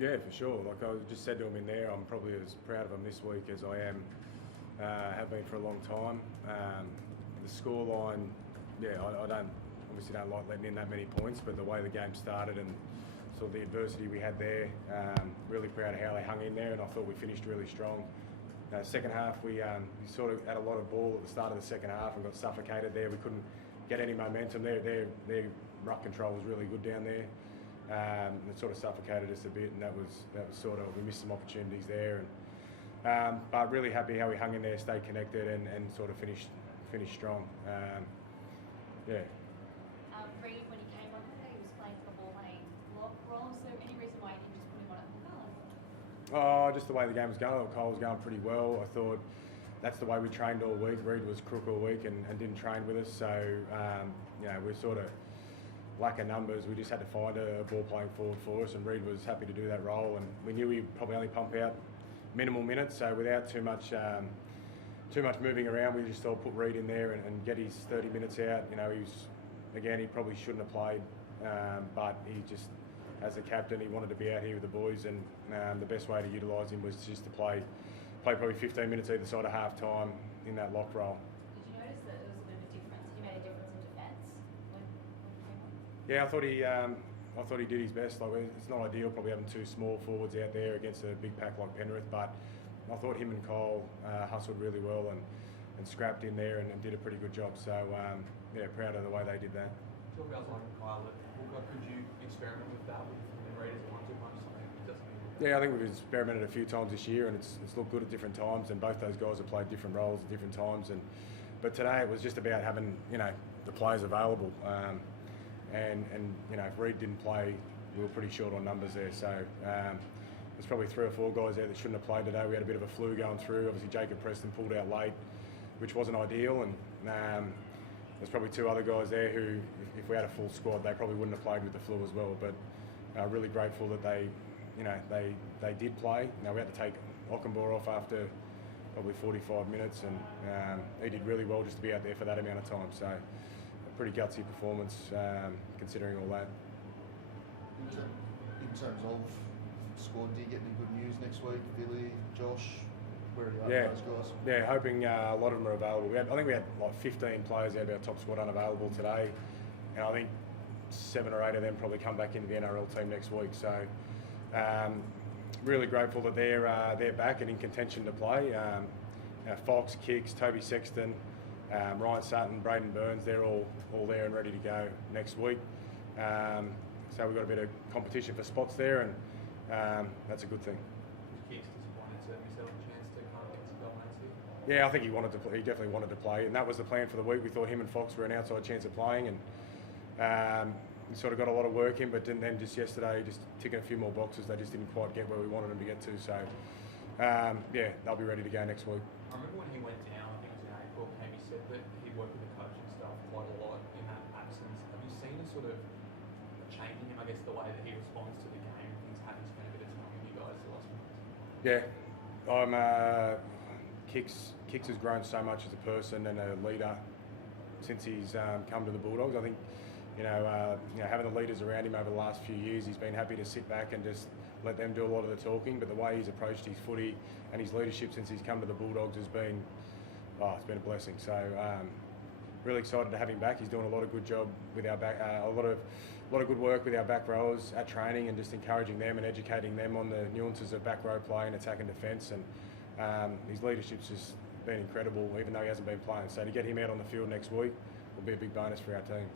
Yeah, for sure. Like I just said to him in there, I'm probably as proud of him this week as I am have been for a long time. The scoreline, yeah, I don't obviously don't like letting in that many points, but the way the game started and sort of the adversity we had there, really proud of how they hung in there, and I thought we finished really strong. Second half, we sort of had a lot of ball at the start of the second half and got suffocated there. We couldn't get any momentum. Their ruck control was really good down there. It sort of suffocated us a bit, and that was sort of, we missed some opportunities there. But really happy how we hung in there, stayed connected, and sort of finished strong. Yeah. Reid, when he came on, he was playing for the ball lane lock role. So any reason why you didn't just put him on at hooker? Oh, just the way the game was going. Cole was going pretty well. I thought that's the way we trained all week. Reid was crook all week and didn't train with us. So, we're sort of lack of numbers. We just had to find a ball playing forward for us, and Reid was happy to do that role. And we knew he'd probably only pump out minimal minutes, so without too much moving around, we just thought put Reid in there and get his 30 minutes out. He probably shouldn't have played, but he just, as a captain, he wanted to be out here with the boys, and the best way to utilise him was just to play probably 15 minutes either side of half time in that lock role. Did you notice that there was a bit of a difference? He made a difference in defence when he came on? Yeah, I thought he did his best. Like, it's not ideal probably having two small forwards out there against a big pack like Penrith, but I thought him and Cole hustled really well and scrapped in there and did a pretty good job. So proud of the way they did that. Talk about like Kyle at hooker. Could you experiment with that with Reid as a 1-2 punch? Something it doesn't mean. Yeah, I think we've experimented a few times this year, and it's looked good at different times. And both those guys have played different roles at different times. But today it was just about having the players available. If Reid didn't play, we were pretty short on numbers there. So there's probably 3 or 4 guys there that shouldn't have played today. We had a bit of a flu going through. Obviously, Jacob Preston pulled out late, which wasn't ideal. And there's probably 2 other guys there who, if we had a full squad, they probably wouldn't have played with the flu as well. But really grateful that they did play. Now we had to take Ockenbaugh off after probably 45 minutes, and he did really well just to be out there for that amount of time. So a pretty gutsy performance considering all that. In terms of squad, do you get any good news next week? Billy, Josh, where are you at with those guys? Yeah, hoping a lot of them are available. I think we had like 15 players out of our top squad unavailable today, and I think 7 or 8 of them probably come back into the NRL team next week. So really grateful that they're back and in contention to play. Fox, Kicks, Toby Sexton, Ryan Sutton, Braden Burns, they're all there and ready to go next week. So we've got a bit of competition for spots there, and that's a good thing. Was Kicks disappointed to miss out on a chance to kind of get some goal minutes here? Yeah, I think he wanted to play. He definitely wanted to play, and that was the plan for the week. We thought him and Fox were an outside chance of playing, and he sort of got a lot of work in, but then just yesterday, just ticking a few more boxes, they just didn't quite get where we wanted them to get to. So, they'll be ready to go next week. I remember when he went down, I think it was in April, Amy said that he worked with the coaching staff quite a lot in that absence. Have you seen a sort of change in him, I guess, the way that he responds to the game, things having spent a bit of time with you guys the last month? Yeah, Kicks has grown so much as a person and a leader since he's come to the Bulldogs. I think having the leaders around him over the last few years, he's been happy to sit back and just let them do a lot of the talking. But the way he's approached his footy and his leadership since he's come to the Bulldogs has been, it's been a blessing. So really excited to have him back. He's doing a lot of good job with our back, a lot of good work with our back rowers at training, and just encouraging them and educating them on the nuances of back row play and attack and defence. And his leadership's just been incredible, even though he hasn't been playing. So to get him out on the field next week will be a big bonus for our team.